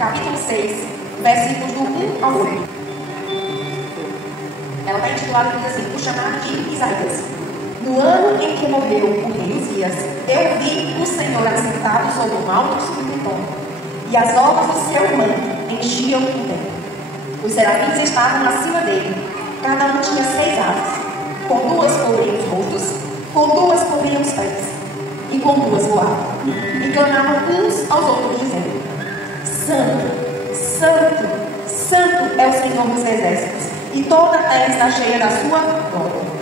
capítulo 6, versículos do 1 ao 8. Ela está intitulada, diz assim, o chamado de Isaías. No ano em que morreu o rei Uzias, eu vi o Senhor assentado sobre um alto sublime trono, e as obras do seu manto enchiam o templo. Os serafins estavam acima dele, cada um tinha 6 asas, com 2 cobriam os rostos, com 2 cobriam os pés, e com 2 voavam, e clamavam uns aos outros, dizendo: Santo, Santo, Santo é o Senhor dos exércitos, e toda a terra está cheia da sua glória.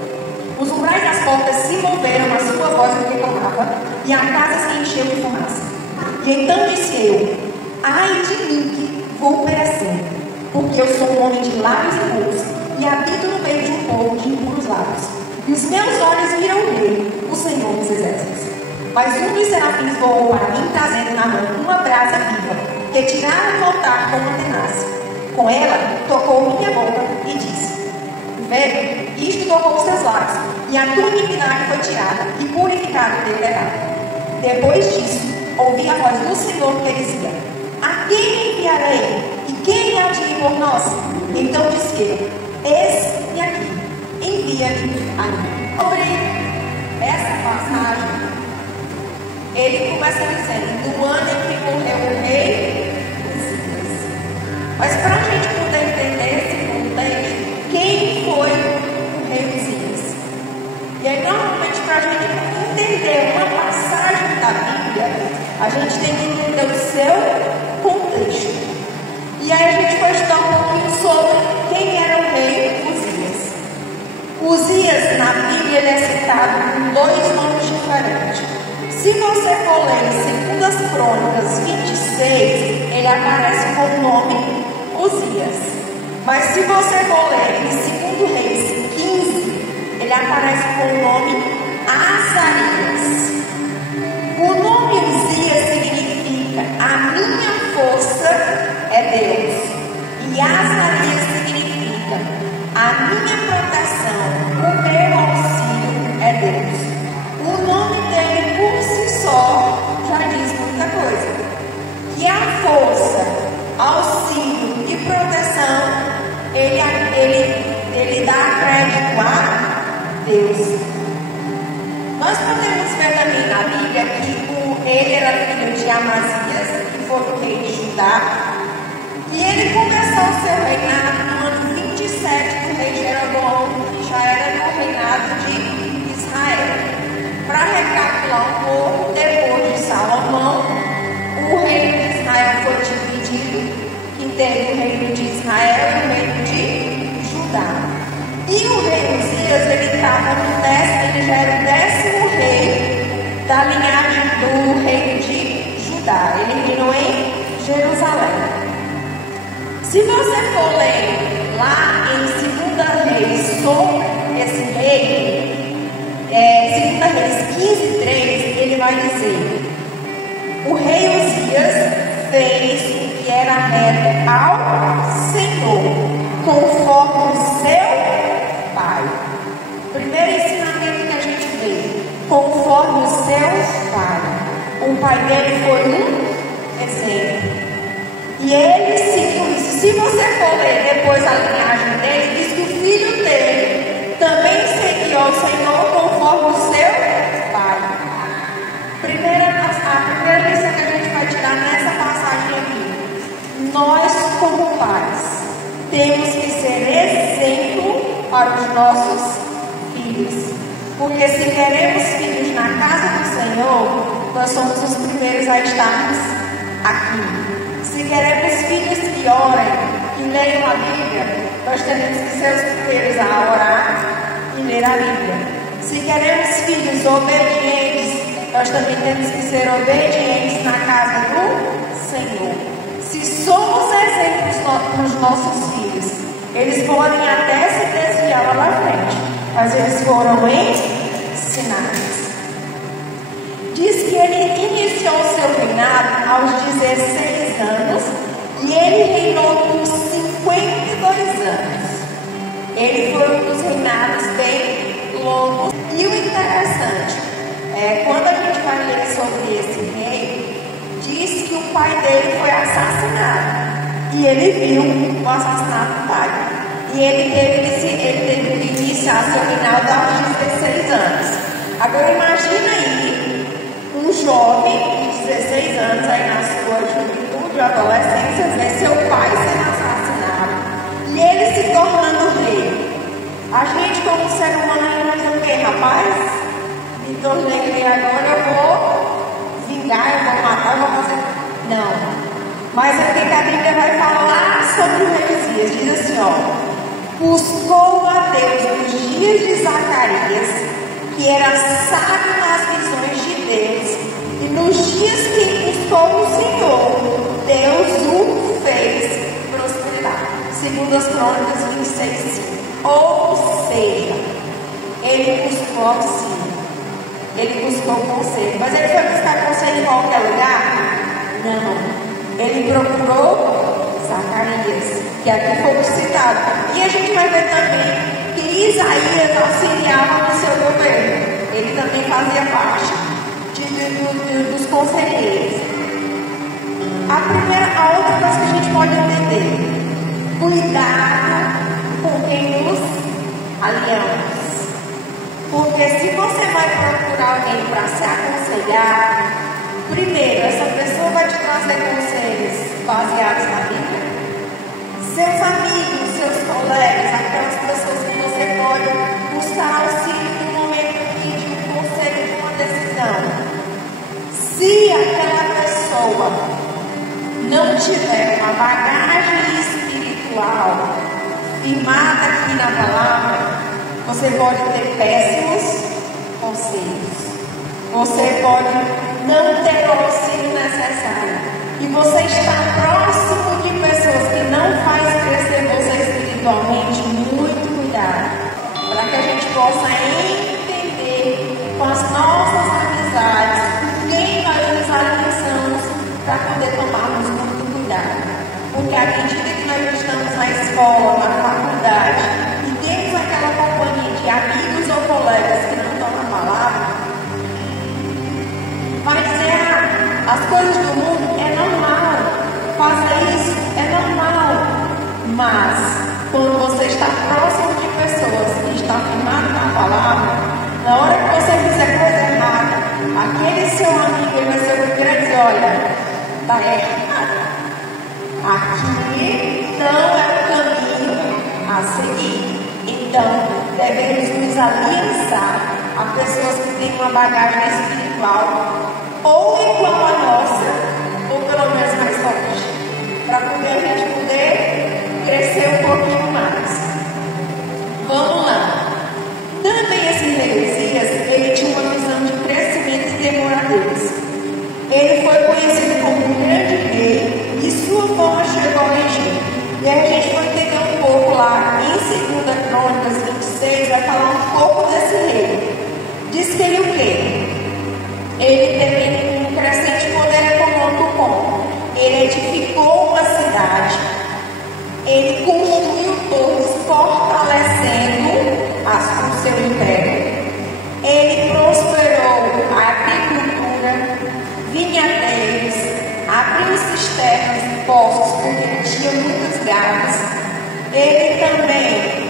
Os umbrais das portas se moveram à sua voz que clamava, e a casa se encheu de fumaça. E então disse eu: ai de mim que vou perecendo, porque eu sou um homem de lábios impuros, e habito no meio de um povo de impuros lábios. E os meus olhos viram o rei, o Senhor dos exércitos. Mas um dos serafins voou para mim, trazendo na mão uma brasa viva, que tirara do altar com uma tenaz. Com ela, tocou minha boca e disse: Veja, isto tocou os seus lábios, e a tua iniquidade foi tirada, e purificado o teu pecado. Depois disso, ouvi a voz do Senhor que dizia: a quem enviarei? E quem há de ir por nós? Então disse eu: eis-me aqui, envia-me a mim. Sobre essa passagem, ele começa dizendo: no ano em que morreu o rei Uzias. Mas para a gente poder entender esse contexto, quem foi o rei Uzias? E aí, normalmente, para a gente entender uma passagem da Bíblia, a gente tem que entender o seu contexto. E aí a gente vai estudar um pouquinho sobre quem era o rei Uzias. Uzias, na Bíblia, ele é citado com 2 nomes diferentes. Se você for ler em 2 Crônicas 26, ele aparece com o nome Uzias. Mas se você for ler em 2 Reis 15, ele aparece com o nome Azarias. O nome Uzias significa a minha força é Deus. E Azarias significa a minha proteção, o meu auxílio é Deus. O nome dele por si só já diz muita coisa. Que a força, auxílio e proteção, ele dá crédito a Deus. Nós podemos ver também na Bíblia que ele era filho de Amazias, que foi o rei de Judá. E ele começou o seu reinado no ano 27 do rei Jeroboão, que já era no reinado de Israel. Para recapitular um pouco, depois de Salomão, o reino de Israel foi dividido, que teve o reino de Israel e o reino de Judá. E o rei Uzias, ele estava no 10º, ele já era o 10º rei da linhagem do reino de Judá. Ele reinou em Jerusalém. Se você for ler lá em 2 Reis sobre esse rei, 2 Reis 15:3, ele vai dizer: o rei Uzias fez o que era reto ao Senhor, conforme o seu pai. Primeiro ensinamento que a gente vê: conforme o seu pai. O pai dele foi um exemplo. E ele seguiu isso. Se você for ler depois a linhagem dele, diz que o filho dele também seguiu ao Senhor conforme o seu pai. A primeira lição que a gente vai tirar nessa passagem aqui: nós, como pais, temos que ser exemplo para os nossos filhos. Porque se queremos filhos na casa do Senhor, nós somos os primeiros a estarmos aqui. Se queremos filhos que orem, que leiam a Bíblia, nós temos que ser os primeiros a orar e ler a Bíblia. Se queremos filhos obedientes, nós também temos que ser obedientes na casa do Senhor. Se somos exemplos para os nossos filhos, eles podem até se desviar lá na frente, mas eles foram ensinados. Diz que ele iniciou seu reinado aos 16 anos e ele reinou por 52 anos. Ele foi um dos reinados bem longos. E o interessante quando a gente vai ler sobre esse rei, diz que o pai dele foi assassinado. e ele viu o assassinato do pai. E ele teve que iniciar seu reinado aos 16 anos. Agora imagina aí um jovem de 16 anos, aí na sua juventude, adolescência, ver seu pai sendo assassinado e ele se tornando rei. A gente, como ser humano, imagina o quê? Rapaz, me tornei rei agora, eu vou vingar, eu vou matar, eu vou fazer. Não. Mas aqui que a Bíblia vai falar sobre o rei Uzias. Diz assim, ó: buscou a Deus nos dias de Zacarias, que era sábio nas visões de Deus, e nos dias que buscou o Senhor, Deus o fez prosperar. Segundo as Crônicas 26:5. Ou seja, ele buscou auxílio, ele buscou conselho. Mas ele foi buscar conselho em qualquer lugar? Não. Ele procurou Zacarias, que aqui foi citado. E a gente vai ver também que Isaías auxiliava no seu governo. Ele também fazia parte dos conselheiros. A outra coisa que a gente pode entender: cuidado com quem nos aliamos. Porque se você vai procurar alguém para se aconselhar, primeiro, essa pessoa vai te trazer conselhos baseados na Bíblia. Seus amigos, seus colegas, aquelas pessoas que você pode buscar auxílio no momento de um conselho, de uma decisão. Se aquela pessoa não tiver uma bagagem espiritual firmada aqui na palavra, você pode ter péssimos conselhos. Você pode não ter o auxílio necessário. E você está próximo de pessoas que não fazem crescer você espiritualmente. Muito cuidado, para que a gente possa entender com as nossas amizades quem nós nos aliançamos, para poder tomarmos muito cuidado. Porque à medida que nós estamos na escola, na faculdade, e temos aquela companhia de amigos ou colegas que não estão na palavra, vai dizer: as coisas do mundo é normal, fazer isso é normal. Mas quando você está próximo de pessoas que estão firmadas na palavra, na hora que você fizer coisa errada, aquele seu amigo ele vai ser o primeiro a dizer: olha, está errado. Aqui não é o caminho a seguir. Então, devemos nos aliançar a pessoas que têm uma bagagem espiritual ou igual a nossa, ou pelo menos mais forte, para poder a gente poder crescer um pouquinho mais. Vamos lá. Também esse rei Uzias, ele tinha uma visão de crescimento e temor a Deus. Ele foi conhecido como um grande rei e sua fama chegou ao Egito. E aí a gente vai entender um pouco lá em 2 Crônicas 26, vai falar um pouco desse rei. Diz que ele o quê? Ele teve um crescente poder econômico bom. Ele edificou uma cidade. Ele construiu torres fortalecendo o seu império. Ele prosperou a agricultura, vinhateiros, abriu cisternas e poços porque tinha muitos gados. Ele também,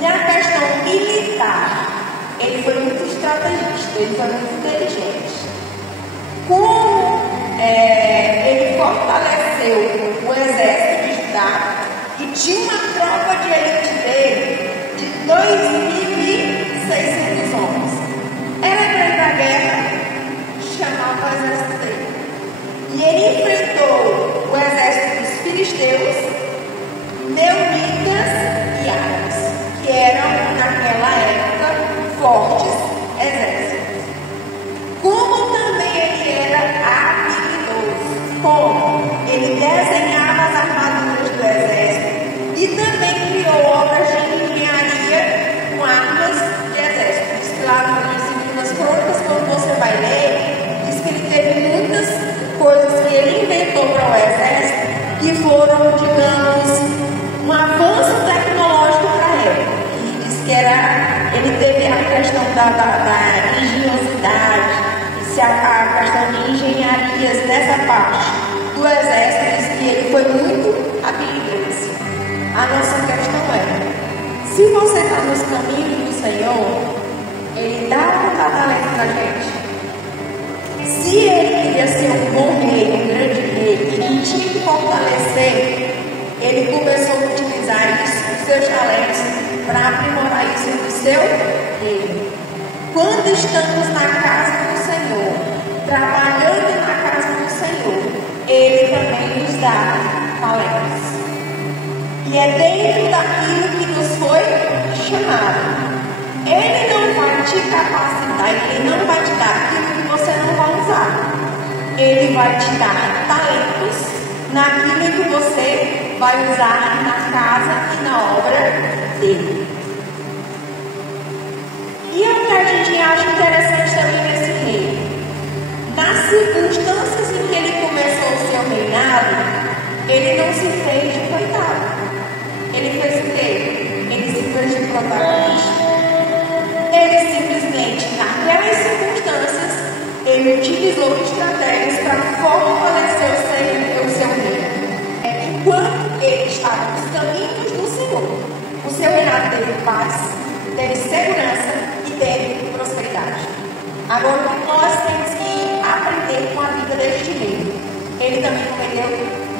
na questão militar, ele foi muito estrategista, ele foi muito inteligente. Como ele fortaleceu o exército de Judá e tinha uma tropa de elite dele de 2.600 homens. Era para ir para a guerra, chamava o exército dele. E ele enfrentou o exército dos filisteus, meunitas e árabes, que eram, naquela época, fortes exércitos. Como também ele era habilidoso, como ele desenhava as armaduras do exército e também criou obras de engenharia com armas de exército. Diz que lá nas Crônicas, quando você vai ler, diz que ele teve muitas coisas que ele inventou para o exército que foram, digamos, um avanço tecnológico para a época. E diz que ele teve a questão da engenhosidade, a questão de engenharias nessa parte do exército, diz que ele foi muito A nossa questão é: se você está nos caminhos do Senhor, Ele dá um talento para a gente. Se Ele queria ser um bom rei, um grande rei, e que tinha que fortalecer, Ele começou a utilizar isso, os seus talentos, para aprimorar isso no seu reino. Quando estamos na casa do Senhor, trabalhando na casa do Senhor, Ele também nos dá talentos. E é dentro daquilo que nos foi chamado. Ele não vai te capacitar, Ele não vai te dar aquilo que você não vai usar. Ele vai te dar talentos naquilo que você vai usar na casa e na obra dele. E é o que a gente acha interessante também nesse rei. Nas circunstâncias em que ele começou o seu reinado, ele não se fez de coitado. Ele fez o quê? Ele se fez de protagonista. Ele simplesmente, naquelas circunstâncias, ele utilizou estratégias para fortalecer o seu reino. Enquanto ele estava nos caminhos do Senhor, o seu reinado teve paz, teve segurança e teve prosperidade. Agora, nós temos que aprender com a vida deste rei. Ele também cometeu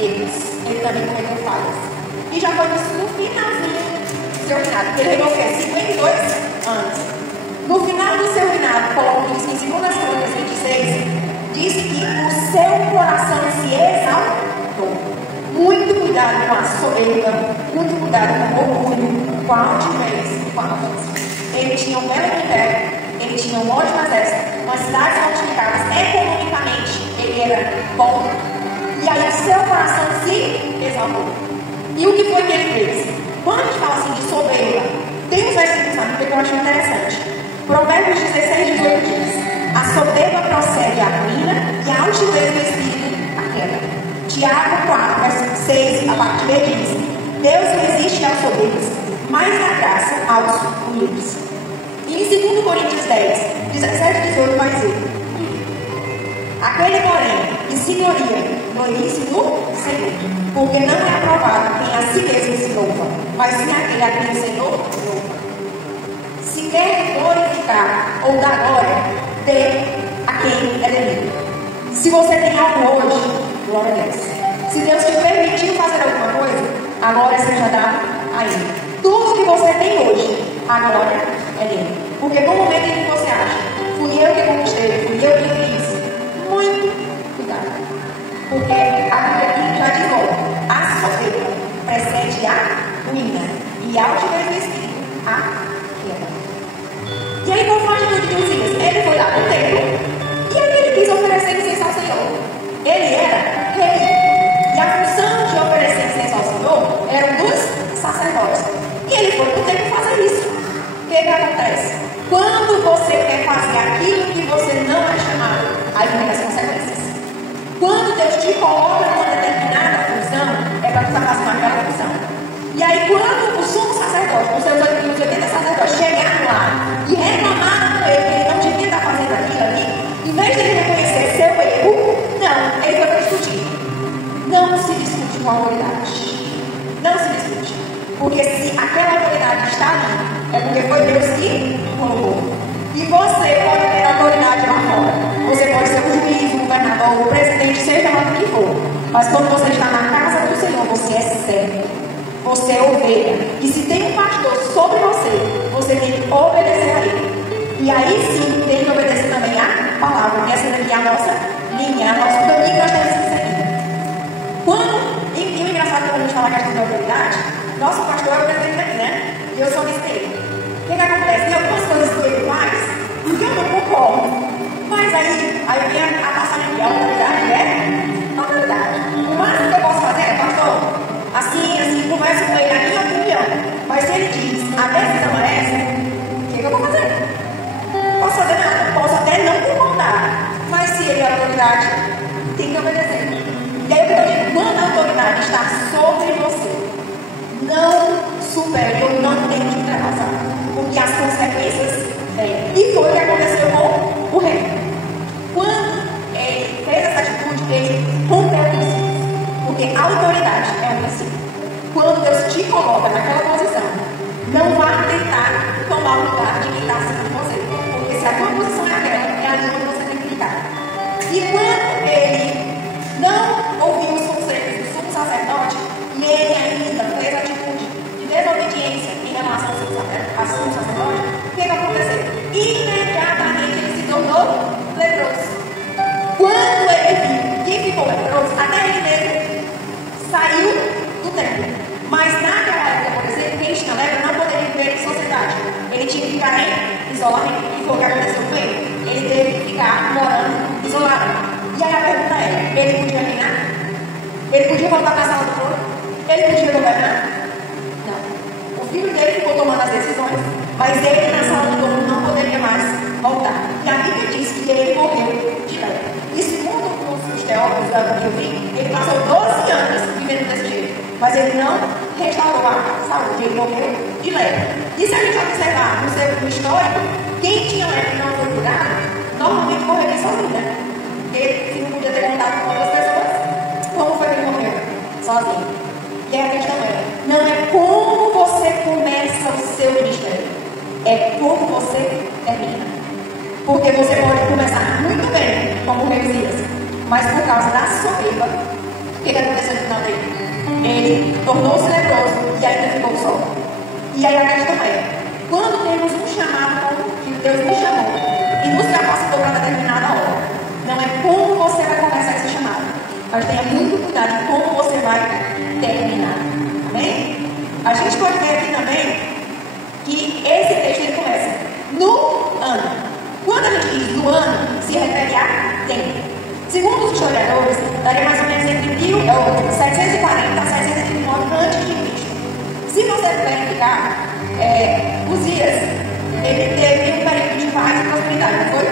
erros, ele também cometeu falhas. E já foi no finalzinho do seu reinado, porque ele reinou 52 anos. No final do seu reinado, Paulo diz que em 2 Crônicas 26, diz que o seu coração se exaltou. Muito cuidado com a soberba, muito cuidado com o orgulho, com a altivez, com a arrogância. Ele tinha um belo império, ele tinha um ótimo exército, umas cidades fortificadas, economicamente ele era bom. E aí o seu coração se exaltou. E o que foi que ele fez? Quando a gente fala assim de soberba, tem um versículo, sabe, que eu acho interessante. Provérbios 16, 18 diz: a soberba procede à ruína e a altivez do espírito à queda. Tiago 4, versículo 6, a partir dele diz: Deus resiste aos soberbos, mas dá graça aos humildes. E em 2 Coríntios 10, 17 e 18 vai dizer: aquele, porém, de senhoria, glorifique no Senhor, porque não é aprovado quem a si mesmo se louva, mas sim aquele a quem o Senhor louva. Se quer glorificar ou dar glória, dê a quem é devido. Se você tem algo hoje, glória a Deus. Se Deus te permitiu fazer alguma coisa, a glória seja dada a Ele. Tudo que você tem hoje, a glória é dele. Porque no momento em que você acha, fui eu que conquistei, fui eu que fiz, muito cuidado. Porque a Bíblia aqui já diz logo: a soberba precede a ruína e a altivez do espírito a queda. E aí, conforme a atitude de Uzias, ele foi lá para o templo e aí ele quis oferecer incenso ao Senhor. Ele era rei. E a função de oferecer incenso ao Senhor era um dos sacerdotes. E ele foi para o templo fazer isso. O que acontece? Quando você quer fazer aquilo que você não é chamado, aí vem as consequências. Quando Deus te coloca numa determinada função, é para você fazer aquela função. E aí, quando o sumo sacerdote, os seus 80 sacerdotes, chegaram lá e reclamaram com ele que ele não devia estar fazendo aquilo ali, em vez de ele reconhecer seu erro, não, ele foi para discutir. Não se discute com a autoridade. Não se discute. Porque se aquela autoridade está ali, é porque foi Deus que colocou. E você pode ter autoridade lá fora. Você pode ser o juiz, o governador, o presidente, seja lá o que for. Mas quando você está na casa do Senhor, você é servo. Você é ovelha. E se tem um pastor sobre você, você tem que obedecer a ele. E aí sim, tem que obedecer também a palavra. E essa daqui é a nossa linha, o nosso caminho que nós temos que seguir. E o engraçado é quando a gente fala a questão da autoridade, nosso pastor é o presidente aqui, né? E eu sou vice-dele. O que acontece? Tem algumas coisas que ele faz que eu não concordo. Mas aí vem a passagem aqui, a autoridade é autoridade. O máximo que eu posso fazer é, pastor, assim, conversa com ele, a minha opinião. Mas se ele diz, a decisão é essa, o que eu vou fazer? Posso fazer nada, posso até não concordar. Mas se ele é autoridade, tem que obedecer. E aí eu digo, quando a autoridade está sobre você, não supere ou não tem que ultrapassar. Porque as consequências vêm. E foi o que aconteceu com o rei. Quando ele fez essa atitude, ele rompeu o princípio. Porque a autoridade é um princípio. quando Deus te coloca naquela posição, não vá tentar tomar o lugar de quem está acima de você. Porque se a tua posição é aquela, é ali onde você tem que ficar. E quando ele não ouviu os conselhos do sumo sacerdote, e ele ainda fez atitude de desobediência em relação ao sumo sacerdote, o que aconteceu? Imediatamente ele se tornou leproso. Quando ele viu que ficou leproso, até ele mesmo saiu do templo. Mas naquela época, por exemplo, quem tinha lepra não poderia viver em sociedade. Ele tinha que ficar em isolamento. E foi o que aconteceu com ele. Ele teve que ficar morando isolado. E aí a pergunta é: ele podia reinar? Ele podia voltar para a sala do trono? Ele podia governar? Não. O filho dele ficou tomando as decisões, mas ele na sala do trono não poderia mais voltar. E a Bíblia diz que ele morreu de lepra. E segundo os teólogos da Bíblia, ele passou 12 anos vivendo desse jeito. Mas ele não restaurou a saúde, ele morreu de lepra. E se a gente observar no seu histórico, quem tinha lepra e não foi curado, normalmente morreria sozinho, né? Porque se não podia ter contato com outras pessoas, como foi que ele morreu? Sozinho. E aí a questão é, não é como você começa o seu ministério, é como você termina. Porque você pode começar muito bem, como o rei Uzias, mas por causa da soberba, o que aconteceu no final dele? Ele tornou-se leproso e ainda ficou só. E aí a questão é, quando temos um chamado que Deus nos chamou e nos capacitou para determinada hora, não é como você vai começar esse chamado, mas tenha muito cuidado em como você vai terminar. Amém? A gente pode ver aqui também que esse texto ele começa no ano. Quando a gente diz no ano, se refere a tempo. Segundo os historiadores, daria mais ou menos entre 740 a 739 antes de Cristo. Se você verificar, Uzias, ele teve um período de paz e prosperidade, não foi?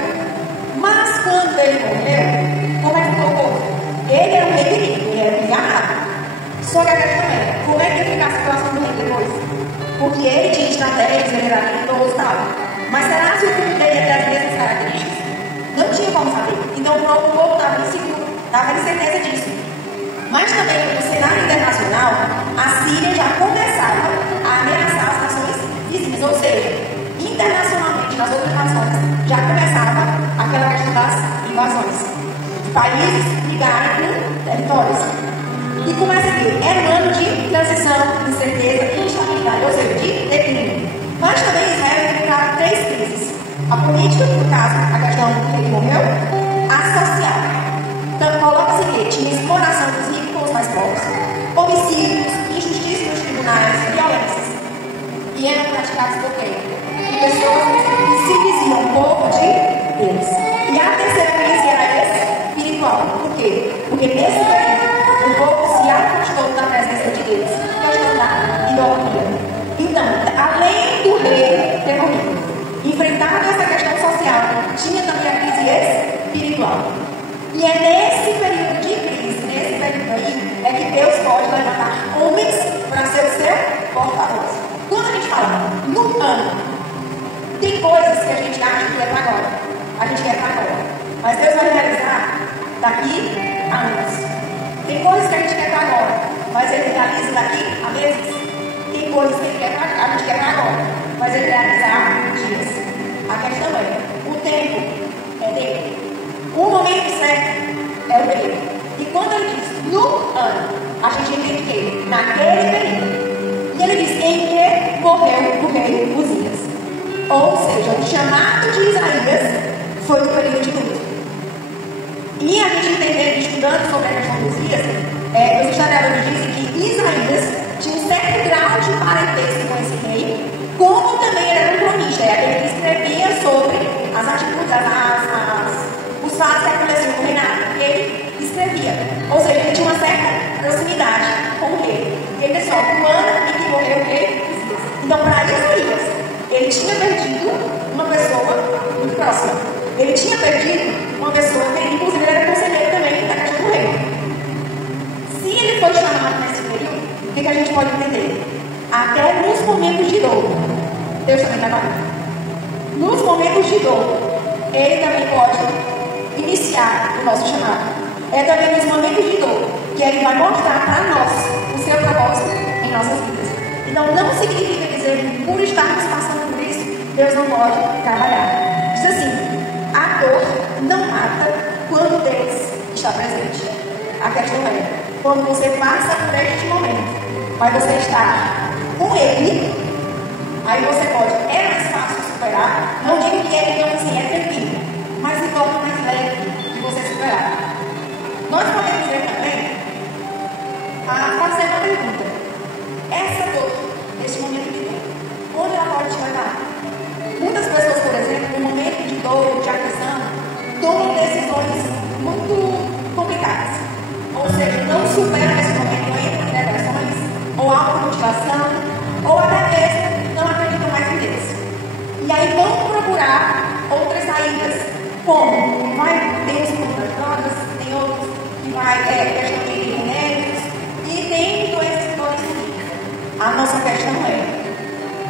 Mas quando ele morreu, como é que ficou o povo? Ele era um rei querido, ele era enganado. Só que a questão é, como é que fica a situação do rei depois? Porque ele tinha estratégias, ele era habilidoso e tal. Mas será que o filho dele ia ter as mesmas características? Não tinha como saber. Então o povo estava inseguro, estava em certeza disso. Mas também no cenário internacional, a Síria já começava a ameaçar as nações vizinhas. Ou seja, internacionalmente, nas outras nações, já começava aquela questão das invasões. De países ligarem com territórios. E começa aqui, era um ano de transição, incerteza e instabilidade, ou seja, de declínio. Mas também Israel enfrentava 3 crises. A política, no caso, a questão que ele morreu, a social. Então, coloca-se que tinha exploração dos ricos com os mais pobres, homicídios, injustiça nos tribunais, violências. E eram praticados por quem? Por pessoas que se diziam povo de Deus. E a terceira crise era espiritual. Por quê? Porque nesse período, o povo se afastou da presença de Deus. Questão da idolatria. Então, além do rei ter morrido, enfrentado essa questão social, tinha também a crise espiritual. E é nesse período de crise, nesse período aí, é que Deus pode levantar homens para ser o seu porta-voz. Quando a gente fala no ano, tem coisas que a gente acha que é para agora. A gente quer para agora. Mas Deus vai realizar daqui a anos. Tem coisas que a gente quer para agora, mas Ele realiza daqui a meses. Tem coisas que a gente quer para agora, mas Ele realiza há dias. A questão é, o tempo é dele. O momento certo é o dele. E quando ele diz no ano, a gente entende que naquele período. E ele diz em que morreu o rei Uzias. Ou seja, o chamado de Isaías foi no período de luto. E a gente entendendo, estudando sobre a questão de Uzias, os historiadores dizem que Isaías tinha um certo grau de parentesco com esse rei, como também era um cronista, era aquele que escrevia sobre as atitudes, os fatos que aconteciam no reinado. Ele escrevia, ou seja, ele tinha uma certa proximidade com o rei. Ele disse, no ano em que morreu o rei Uzias. Então, para Isaías, ele tinha perdido uma pessoa muito próxima. Ele tinha perdido uma pessoa que, inclusive, ele era conselheiro também da questão do rei. Se ele foi chamado nesse período, o que a gente pode entender? Até nos momentos de dor, Deus também trabalha. Nos momentos de dor, Ele também pode iniciar o nosso chamado. É também nos momentos de dor que Ele vai mostrar para nós o seu propósito em nossas vidas. Então, não significa dizer que por estarmos passando por isso, Deus não pode trabalhar. Diz assim: a dor não mata quando Deus está presente. A questão é, quando você passa por este momento, mas você está com Ele, aí você pode, é mais fácil superar. Não digo que é, digamos assim, é tranquilo, mas se torna mais leve de você superar. Nós podemos ver também, fazer uma pergunta: essa dor, neste momento de dor, onde ela pode te levar? Muitas pessoas, por exemplo, no momento de dor, de aflição, tomam decisões muito complicadas. Ou seja, não superam esse momento, entram em depressões, ou automutilação, ou até mesmo não acreditam mais em Deus. E aí vão procurar outras saídas, como tem os contra drogas, tem outros que vai questão de remédios, e tem doenças crônicas. A nossa questão é,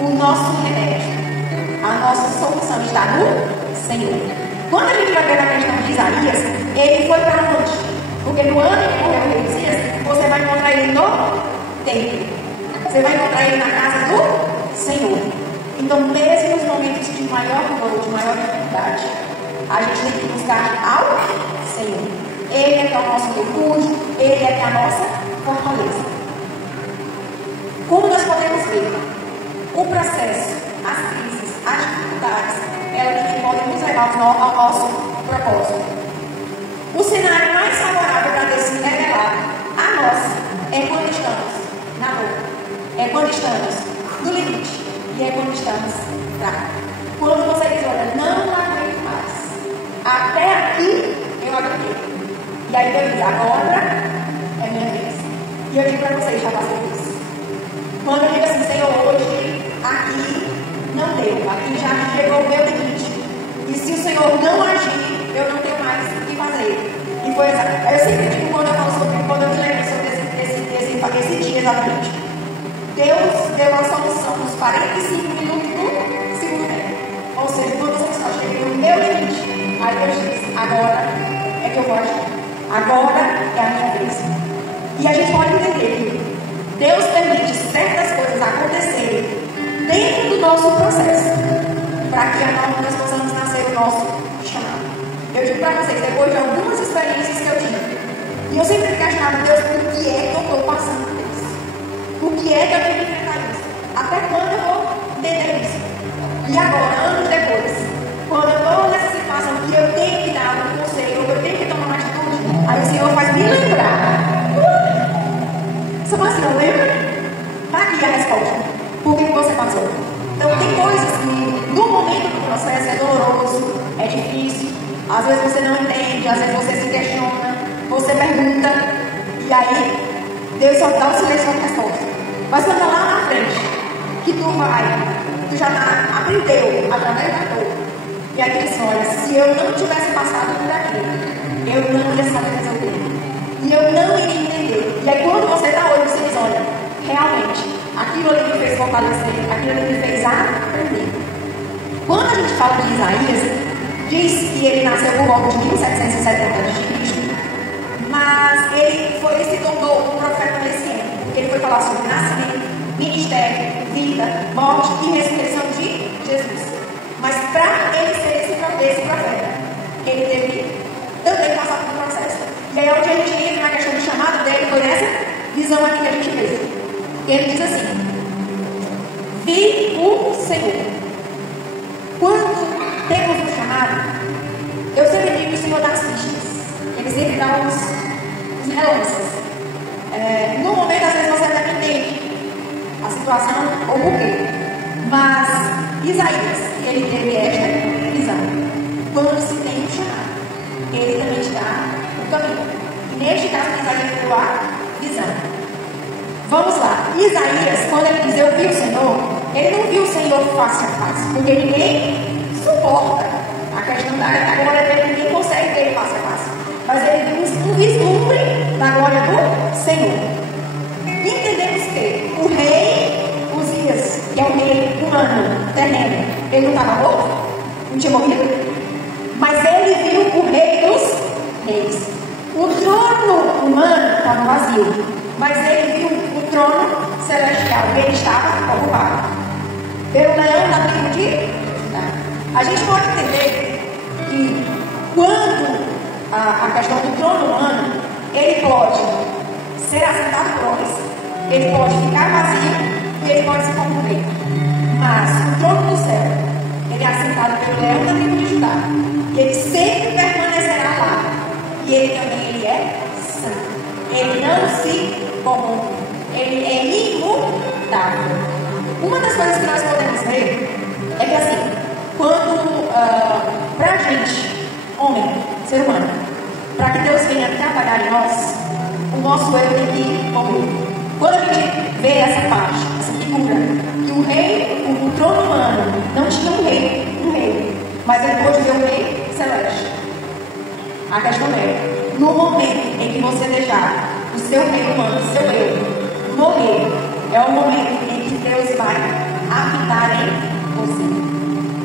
o nosso remédio, a nossa solução está no Senhor. Quando a gente vai ver na questão de Isaías, ele foi para onde? Porque no ano em que morreu Messias, você vai encontrar ele no templo. Você vai encontrar ele na casa do Senhor. Então, mesmo nos momentos de maior dor, de maior dificuldade, a gente tem que buscar ao Senhor. Ele é que é o nosso refúgio, Ele é que é a nossa fortaleza. Como nós podemos ver, o processo, as crises, as dificuldades, elas que podem nos levar ao nosso propósito. O cenário mais favorável para Deus se revelar a nós é quando estamos na dor, é quando estamos no limite e é quando estamos fracos. Quando você diz: olha, não aguento mais, até aqui eu aguentei. E aí Deus diz: agora é minha vez. E eu digo para vocês: já passei por isso. Quando eu digo assim: Senhor, hoje aqui não deu, aqui já chegou o meu limite. E se o Senhor não agir, eu não tenho mais o que fazer. E foi exatamente. Eu sempre digo, quando eu falo sobre, quando eu me lembro sobre esse dia exatamente, Deus deu a solução nos 45 minutos do segundo tempo. Ou seja, quando você está chegando no meu limite, aí Deus diz: agora é que eu vou agir. Agora é a minha vez. E a gente pode entender que Deus permite certas coisas acontecerem dentro do nosso processo, para que nós possamos nascer o nosso chamado. Eu digo para vocês, depois de algumas experiências que eu tive, e eu sempre me questionava: Deus, por que é que eu estou passando por isso? Por que é que eu tenho que enfrentar isso? Até quando eu vou entender isso? E agora, anos depois, quando eu estou nessa situação que eu tenho que dar um conselho, eu tenho que tomar uma atitude, aí o Senhor faz me lembrar. Você fala assim: não lembra? Está aqui a resposta. Por que você passou? Então, tem coisas que no momento do processo é doloroso, é difícil, às vezes você não entende, às vezes você se questiona, você pergunta, e aí Deus só dá o silêncio como resposta. Mas quando lá na frente, que tu já aprendeu através da dor, e aí diz: olha, se eu não tivesse passado por aquilo, eu não ia saber resolver, e eu não iria entender. E aí quando você está olhando, você diz: olha, realmente, aquilo ali me fez fortalecer, aquilo ali me fez aprender. Quando a gente fala de Isaías, diz que ele nasceu por volta de 1770 a.C., mas ele se tornou um profeta messiânico, porque ele foi falar sobre nascimento, ministério, vida, morte e ressurreição de Jesus. Mas para ele ser esse profeta, ele teve também passar por um processo. E aí onde a gente entra na questão do chamado dele, foi nessa visão aqui que a gente fez. Ele diz assim: vi o Senhor. Quando temos um chamado, eu sempre digo que o Senhor dá as pistas. Ele sempre dá os relâmpagos. No momento, às vezes, você até entende a situação ou o porquê. Mas Isaías, ele teve esta visão. Quando se tem um chamado, ele também te dá o caminho. E neste caso, Isaías deu a visão. Vamos lá. Isaías, quando ele diz: eu vi o Senhor, ele não viu o Senhor face a face, porque ninguém suporta a questão da glória dele, ninguém consegue ver ele face a face. Mas ele viu um vislumbre da glória do Senhor. Entendemos que o rei Uzias, que é o rei humano, terreno, ele não estava morto, não tinha morrido, mas ele viu o rei dos reis. O trono humano estava vazio, mas ele viu o trono celestial. E ele estava ocupado pelo leão da tribo de Judá. A gente pode entender que quando a questão do trono humano, ele pode ser assentado por homens, ele pode ficar vazio e ele pode se corromper. Mas o trono do céu, ele é assentado pelo leão da tribo de Judá. E ele sempre permanecerá lá. E ele também é santo. Ele não se corrompe. Ele é imutável. Uma das coisas que nós podemos ver é que assim, quando para a gente, homem, ser humano, para que Deus venha trabalhar em nós, o nosso eu tem que morrer. Quando a gente vê essa parte, essa figura, que o rei, o trono humano, não tinha um rei, mas ele pôde ver o rei celeste. A questão é, no momento em que você deixar o seu rei humano, o seu eu, morrer, é o momento em que Deus vai habitar em você.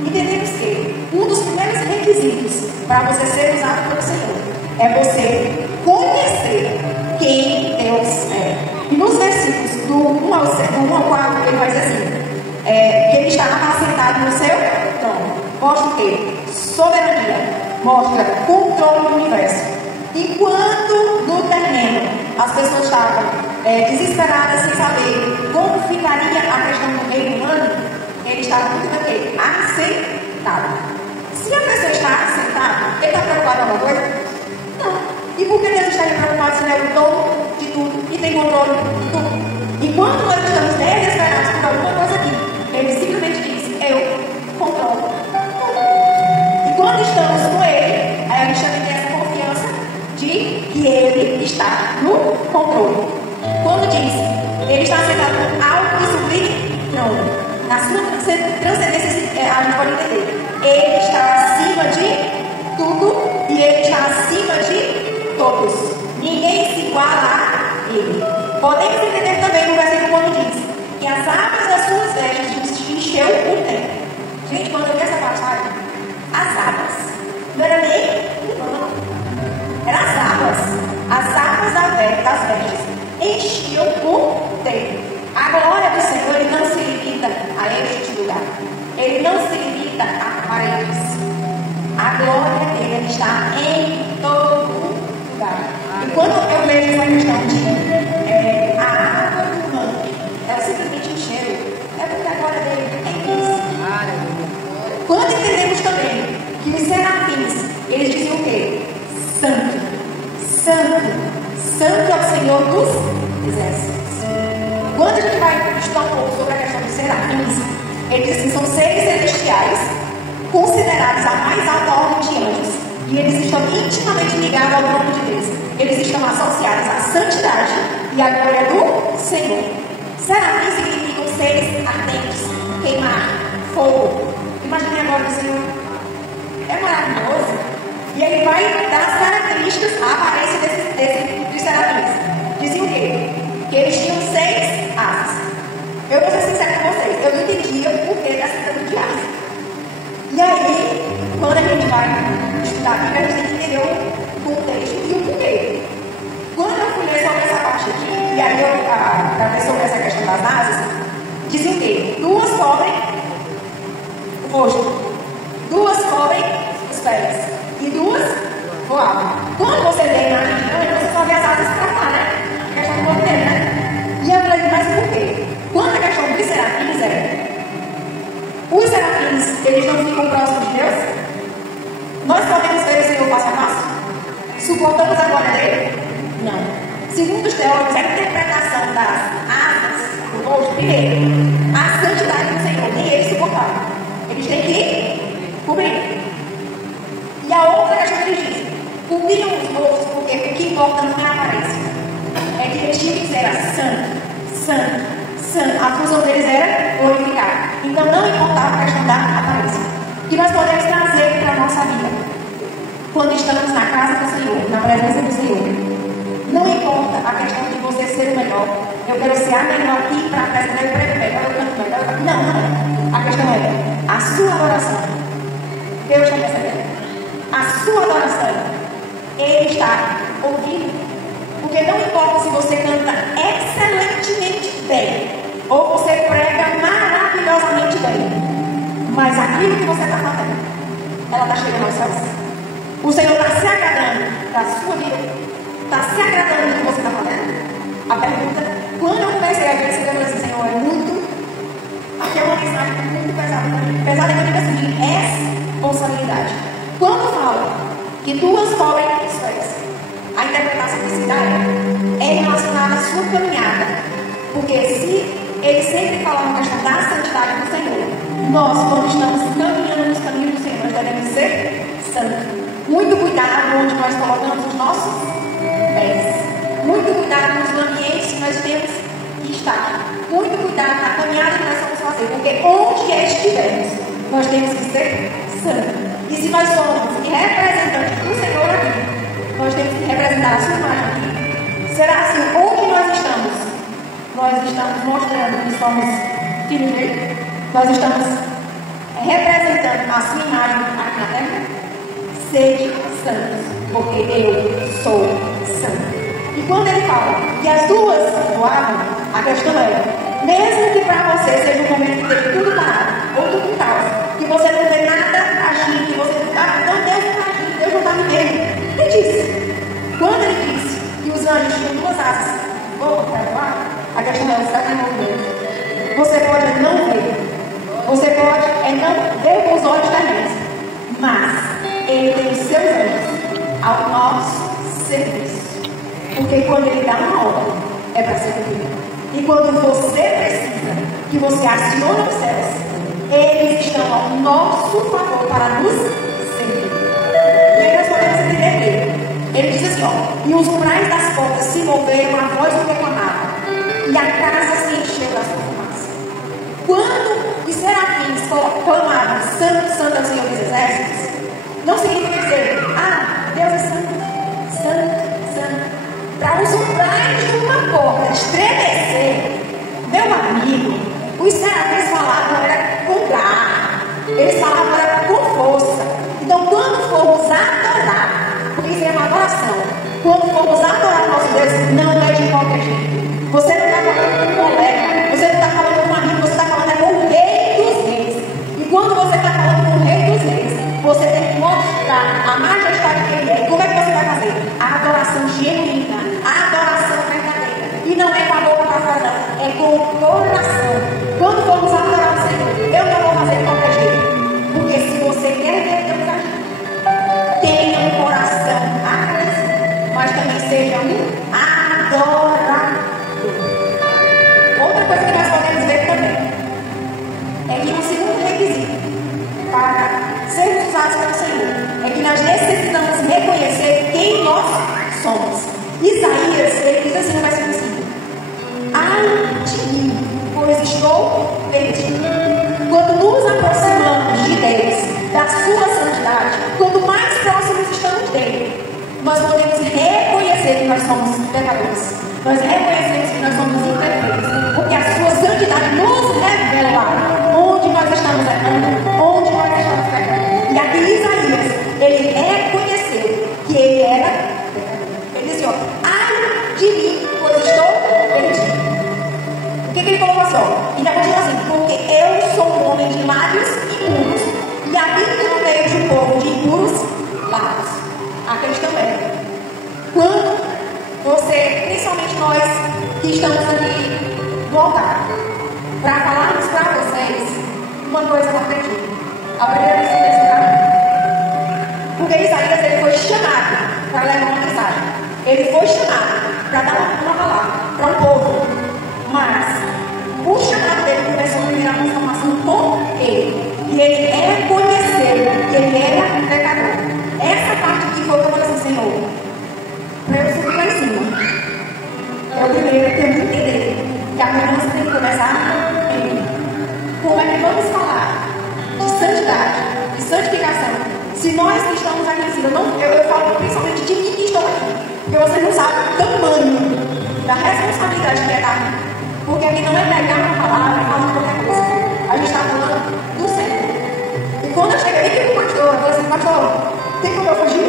Entendemos que um dos primeiros requisitos para você ser usado pelo Senhor é você conhecer quem Deus é. E nos versículos do 1 ao 4, ele vai dizer assim, que ele está assentado no seu trono. Mostra o quê? Soberania. Mostra controle do universo. Enquanto no terreno as pessoas estavam desesperadas sem saber como ficaria a questão do reino humano, ele estava muito bem assentado. Se a pessoa está assentada, ele está preocupado com alguma coisa? Não. E por que Deus estaria preocupado se ele é o dono de tudo e tem controle de tudo? Enquanto nós estamos desesperados por alguma coisa aqui, ele simplesmente diz, eu controlo tudo. E quando estamos com ele, aí a gente também tem essa confiança de que ele está no controle. Quando diz, ele está sentado no alto e sublime trono. Na sua transcendência, a gente pode entender. Ele está acima de tudo e ele está acima de todos. Ninguém se iguala a ele. Podemos entender também no versículo quando diz que as abas das suas vestes encheu o templo. Gente, quando eu li essa passagem, as abas não era nem humano, eram as abas das vestes enchiam o templo. A glória do Senhor, ele não se limita a este lugar. Ele não se limita a paredes. A glória dele está em todo lugar. E quando eu vejo essa questão de a água do manto, ela simplesmente encheu, é porque a glória dele é isso. Quando entendemos também que os serafins, eles diziam o quê? Santo, santo, santo é o Senhor dos exércitos. Quando a gente vai estudar um pouco sobre a questão dos serafins, eles dizem que são seres celestiais considerados a mais alta ordem de anjos. E eles estão intimamente ligados ao trono de Deus. Eles estão associados à santidade e à glória do Senhor. Serafins significam seres ardentes, queimar, fogo. Imagine agora o Senhor. É maravilhoso. E ele vai dar as características, a aparência dos serafins. Dizem o quê? Que eles tinham 6 asas. Eu vou ser sincero com vocês, eu não entendia o porquê dessa questão de asas. E aí, quando a gente vai estudar a Bíblia, a gente tem que entender o contexto e o porquê. Quando eu fui ler sobre essa parte aqui, e aí para ver sobre essa questão das asas, dizia o quê? 2 cobrem o rosto, 2 cobrem os pés, e 2 voavam. Quando você lê na Bíblia, você só vê as asas para cá, né? A questão do movimento, né? E eu falei, mas por quê? Quando a questão dos serafins os serafins, eles não ficam próximos de Deus? Nós podemos ver o Senhor passo a passo? Suportamos a glória dele? Não. Segundo os teólogos, a interpretação das asas do rosto, primeiro, a santidade do Senhor, nem eles suportavam. Eles têm que cobrir. E a outra questão que eles dizem, cobriam os rostos, porque o que importa não é a aparência. É que eles tinham que ser santo, santo. A função deles era glorificar. Então não importava a questão da aparência. Que nós podemos trazer para a nossa vida quando estamos na casa do Senhor, na presença do Senhor. Não importa a questão de você ser o melhor. Eu quero ser a melhor aqui para a festa, eu prego melhor, eu canto melhor. Não. A questão é a sua adoração. Deus está recebendo. A sua adoração, Ele está ouvindo. Porque não importa se você canta excelentemente bem. daquilo que você está fazendo, ela está chegando aos céus. O Senhor está se agradando da sua vida, está se agradando do que você está fazendo. A pergunta, quando eu comecei a ver esse Deus assim, Senhor, é muito. Aqui é uma mensagem muito pesada. Pesada que eu digo assim, de responsabilidade. Quando fala que duas cobrem os pés, a interpretação que se dá é relacionada à sua caminhada. Porque se ele sempre fala na questão da santidade do Senhor, nós, quando estamos caminhando nos caminhos do Senhor, nós devemos ser santos. Muito cuidado onde nós colocamos os nossos pés. Muito cuidado nos ambientes que nós temos que estar. Muito cuidado na caminhada que nós vamos fazer. Porque onde estivermos, nós temos que ser santos. E se nós somos representantes do Senhor aqui, nós temos que representar a sua imagem aqui. Será assim, onde nós estamos? Nós estamos mostrando que somos filhos dele. Nós estamos representando a sua imagem aqui na terra. Sede santos, porque eu sou santo. E quando ele fala que as duas voavam, a questão é, mesmo que para você seja um momento que teve tudo parado, ou tudo em causa, que você não vê nada agindo, que você não está, então Deus não está agindo, Deus não está me vendo. Ele disse, quando ele disse que os anjos tinham duas asas, voam para voar, a questão é, você está morrendo. Você pode não ver, você pode não ver com os olhos da gente, mas ele tem os seus anjos ao nosso serviço. Porque quando ele dá uma ordem, é para ser cumprida. E quando você precisa, que você aciona os céus, eles estão ao nosso favor para nos servir. E aí nós podemos entender. Ele diz assim, ó, e os umbrais das portas se moveram com a voz do reclamado, e a casa se encheu da sua fumaça. Quando os serafins clamavam, santo, santo é o Senhor dos Exércitos, não significa dizer, Deus é santo, santo, santo. Para os umbrais de uma porta estremecer, meu amigo, os serafins falavam era com garra, eles falavam era com força. Então, quando formos adorar, porque isso é uma adoração, quando formos adorar nosso Deus, não é de qualquer jeito. Você não está falando com um colega, você não está falando com um amigo, você está falando com o Rei dos Reis. E quando você está falando com o Rei dos Reis, você tem que mostrar a majestade que ele é. Como é que você vai fazer? A adoração genuína, a adoração verdadeira. E não é com a boca para fora, não. É com o coração. Quando formos adorar o Senhor, eu não vou fazer de qualquer jeito. Porque se você quer ver Deus agir, tenha um coração agradecido, mas também seja um adorador. Outra coisa que nós podemos ver também é que um segundo requisito para sermos usados pelo Senhor é que nós necessitamos reconhecer quem nós somos. Isaías, ele diz assim no versículo 5: ai de mim, pois estou perdido. Quando nos aproximamos de Deus, da sua santidade, quanto mais próximos estamos dele, nós podemos reconhecer que nós somos pecadores. Nós reconhecemos que nós somos imperfeitos, porque a sua santidade nos revela onde nós estamos errando, onde nós estamos pecando. E aqui Isaías, ele reconheceu que ele era pecador. Ele disse, ó, ai de mim, pois estou perdido. O que ele colocou assim, ó? E depois assim, porque eu sou um homem de lábios impuros, e habito no meio de um povo de impuros lábios. A questão é, quando você, principalmente nós que estamos aqui no altar, para falarmos para vocês uma coisa que eu aprendi. A primeira vez que eu ensinar, porque Isaías ele foi chamado para levar uma mensagem. Ele foi chamado para dar uma palavra para um povo. Mas o chamado dele começou a primeira transformação com ele. E ele reconheceu que ele era pecador. Essa parte aqui foi o que eu falei assim, Senhor, para eu subir lá em cima, eu primeiro tenho que entender que a mudança tem que começar em mim. Como é que vamos falar de santidade, de santificação, se nós que estamos aqui em cima, eu falo principalmente de mim que estou aqui, porque você não sabe o tamanho da responsabilidade que é estar aqui. Porque aqui não é pegar uma palavra e falar qualquer coisa. A gente está falando do Senhor. E quando eu cheguei aqui com o pastor, eu falei assim, pastor, tem como eu fugir?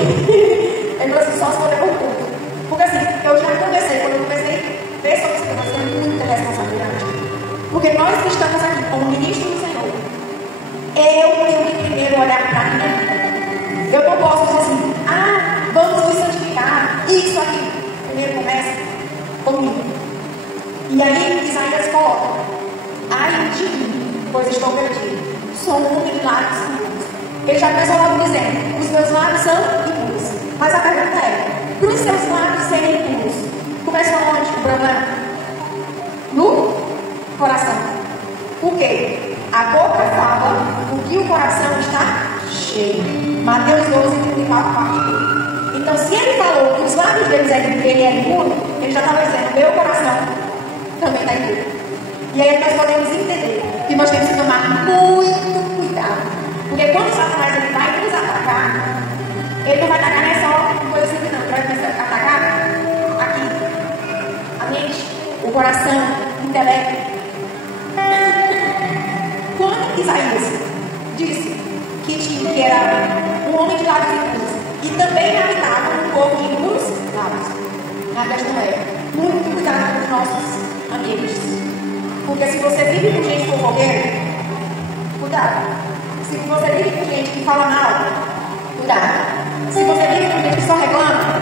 Ele falou assim, só se for levar um pouco. Porque assim, eu já comecei, quando eu comecei a ver sobre esse tema, eu tenho muita responsabilidade. Porque nós que estamos aqui como ministros do Senhor, eu tenho que primeiro olhar para mim. Eu não posso dizer assim, vamos nos santificar, isso aqui. Primeiro começa comigo. E aí Isaías coloca, ai de mim, pois estou perdido. Sou um homem de lábios impuros. Ele já começou logo dizendo, os meus lábios são impuros. Mas a pergunta é, para os seus lábios serem impuros, começa onde o problema? No coração. Por quê? A boca fala o que o coração está cheio. Mateus 12, 34, parte 1. Então, se ele falou que os lábios deles ele é impuro, ele já estava dizendo, meu coração também está impuro. E aí nós podemos entender que nós temos que tomar muito cuidado. Porque quando Satanás ele vai nos atacar, ele não vai atacar não é só coisa assim, não. Ele vai começar a atacar aqui, a mente, o coração, o intelecto. Quando Isaías disse que era um homem de lábios impuros e também habitava um povo de impuros lábios, a questão é muito cuidado com os nossos amigos. Porque se você vive com gente fofoqueira, cuidado. Se você vive com gente que fala mal, cuidado. Se você vive com gente que só reclama,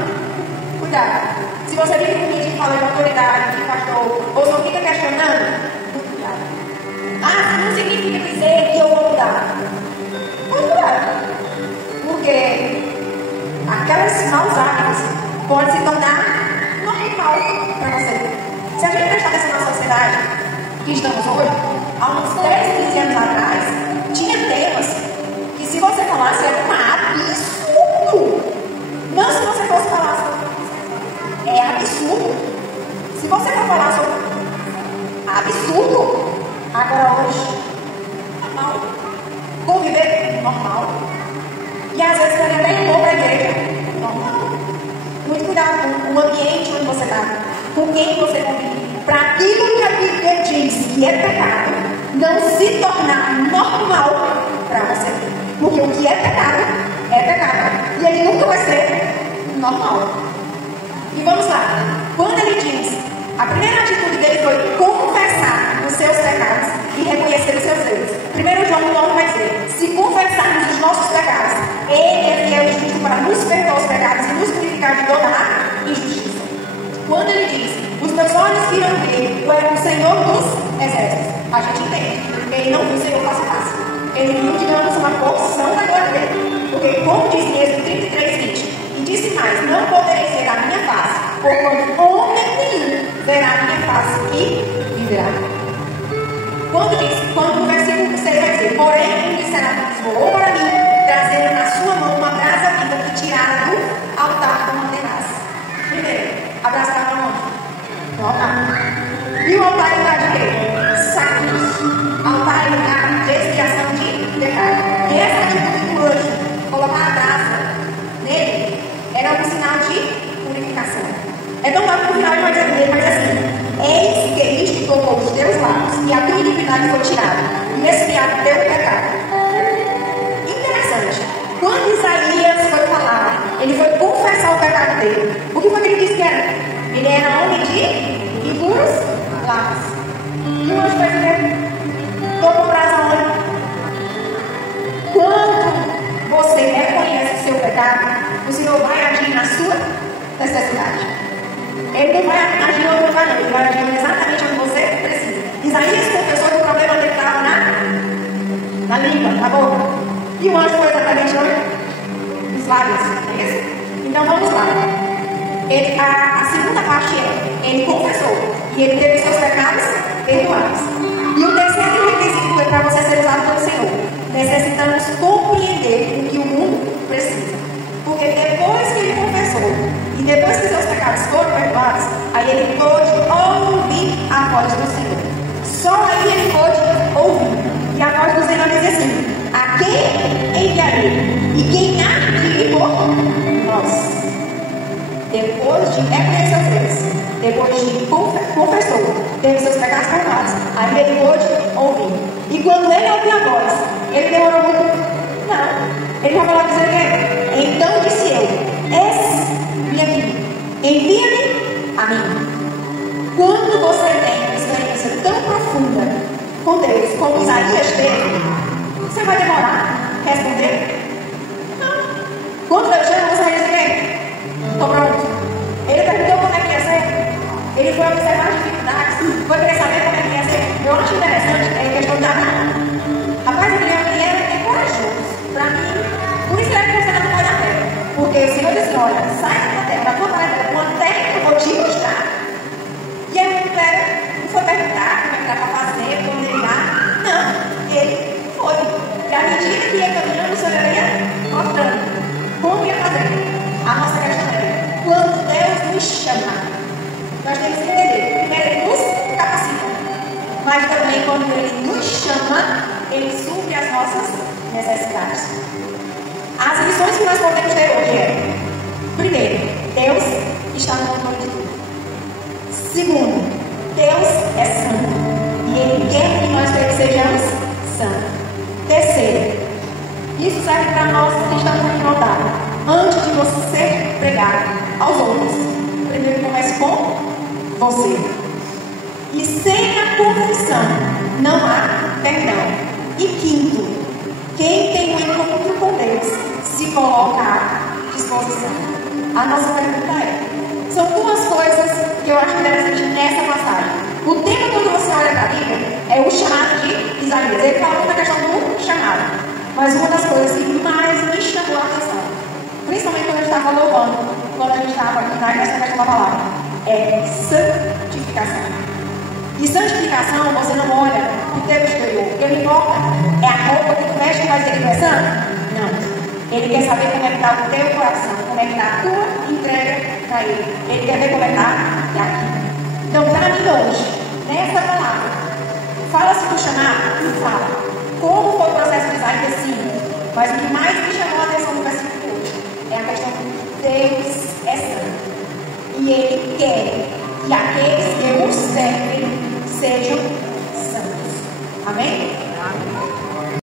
cuidado. Se você vive com gente que fala de autoridade, de pastor, ou só fica questionando, cuidado. Não significa dizer que eu vou mudar. Cuidado. Porque aquelas maus hábitos podem se tornar normal para você. Se a gente prestar atenção na sociedade que estamos hoje, há uns 10, 15 anos atrás, tinha temas que se você falasse era um absurdo. Não se você fosse falar sobre é absurdo. Se você for falar sobre absurdo, agora hoje, normal. Conviver, normal. E às vezes pode até impor para a igreja, normal. Muito cuidado com o ambiente onde você está, com quem você convive. Para aquilo que a Bíblia diz que é pecado, não se tornar normal para você. Porque o que é pecado, e ele nunca vai ser normal. E vamos lá. Quando ele diz, a primeira atitude dele foi confessar os seus pecados e reconhecer os seus erros. 1 João 1 vai dizer, se confessarmos os nossos pecados, ele é fiel e justo para nos perdoar os pecados e nos purificar de toda a injustiça. Quando ele diz, os meus olhos viram ver o Senhor dos exércitos, a gente entende. Ele não viu o Senhor face a face. Ele viu, digamos, uma porção da glória dele. Porque, como diz em Êxodo 33, 20, e disse mais, não podereis ver a minha face, porquanto homem nenhum verá a minha face e viverá. Quando no versículo 6 vai dizer, porém, quem disserá que desvoou para mim, trazendo na sua mão uma brasa viva que tirara do altar como tenaz. Primeiro, a brasa estava onde? No altar. E o altar está de quê? Sacrifício. Altar é de expiação de pecado. E essa atitude do anjo, colocar a brasa nele, era um sinal de purificação. Então, no final ele vai dizer assim, eis que isto tocou os teus lábios, e a tua iniquidade foi tirada, e expiado o teu pecado. Interessante. Quando Isaías foi falar, ele foi confessar o pecado dele. O que foi que ele disse que era? Ele era homem de impuros lábios. E o anjo vai dizer, tocou brasa onde? Quando você reconhece o seu pecado, o Senhor vai agir na sua necessidade. Ele não vai agir em outro lugar, não. Ele vai agir exatamente onde você precisa. Isaías confessou que o problema dele estava na língua, na boca. E o anjo foi exatamente onde? Os lábios. É isso? Então vamos lá. A segunda parte é, ele confessou. E ele teve seus pecados perdoados. E o terceiro requisito é para você ser usado pelo Senhor. Necessitamos compreender o que o mundo precisa. Porque depois que ele confessou, e depois que seus pecados foram perdoados, aí ele pôde ouvir a voz do Senhor. Só aí ele pôde ouvir. E a voz do Senhor dizia assim, a quem enviarei? E quem há de ir por nós? Depois de reconhecer os erros, depois de confessou, teve seus pecados perdoados, aí ele pôde ouvir. E quando ele ouviu a voz, ele demorou muito? Não. Ele já falou dizer que então disse eu, eis-me aqui, envia-me a mim. Quando você tem uma experiência tão profunda com Deus, como Isaías teve, você vai demorar. responder? Não. Quando Deus chama, você vai dizer: estou pronto. Ele perguntou como é que ia ser. Ele foi observar as dificuldades, foi querer saber como é que ia ser. Eu acho interessante a questão da mão. Rapaz, ele é corajoso. Para mim, por isso é que você não vai na terra. Porque o Senhor disse: olha, sai da terra, da tua terra, uma terra que eu vou te mostrar. E aí não foi perguntar como é que dá para fazer, como ele dá. Não, ele foi. E à medida que ia caminhando, o Senhor ia mostrando como ia fazer. A nossa questão é: quando Deus nos chama, nós temos que entender. Primeiro, Ele nos capacita. Mas também, quando Ele nos chama, Ele supre as nossas necessidades. As lições que nós podemos ter hoje é: primeiro, Deus está no controle de tudo. Segundo, Deus é santo e Ele quer que nós sejamos santos. Terceiro, isso serve para nós que estamos aqui notar. Antes de você ser pregado aos outros, primeiro comece com você. E sem a confissão não há perdão. E quinto, quem tem um encontro com Deus se coloca à disposição. A nossa pergunta é: são duas coisas que eu acho interessante nessa passagem. O tema, quando você olha para a Bíblia, é o chamado de Isaías. Ele fala da questão do chamado. Mas uma das coisas que mais me chamou a atenção, principalmente quando eu estava louvando, quando a gente estava aqui nessa questão da palavra, é santificação. E santificação, você não olha o teu exterior. O que ele importa é a roupa que tu veste que vai dizer que tu é santo? Não. Ele quer saber como é que está o teu coração, como é que está a tua entrega para ele. Ele quer ver como é que está aqui. Então, para mim hoje, nessa palavra, fala-se do chamado? Não fala. Como foi o processo de Isaías? Sim. Mas o que mais me chamou a atenção no versículo hoje é a questão de Deus é santo. E Ele quer que aqueles que os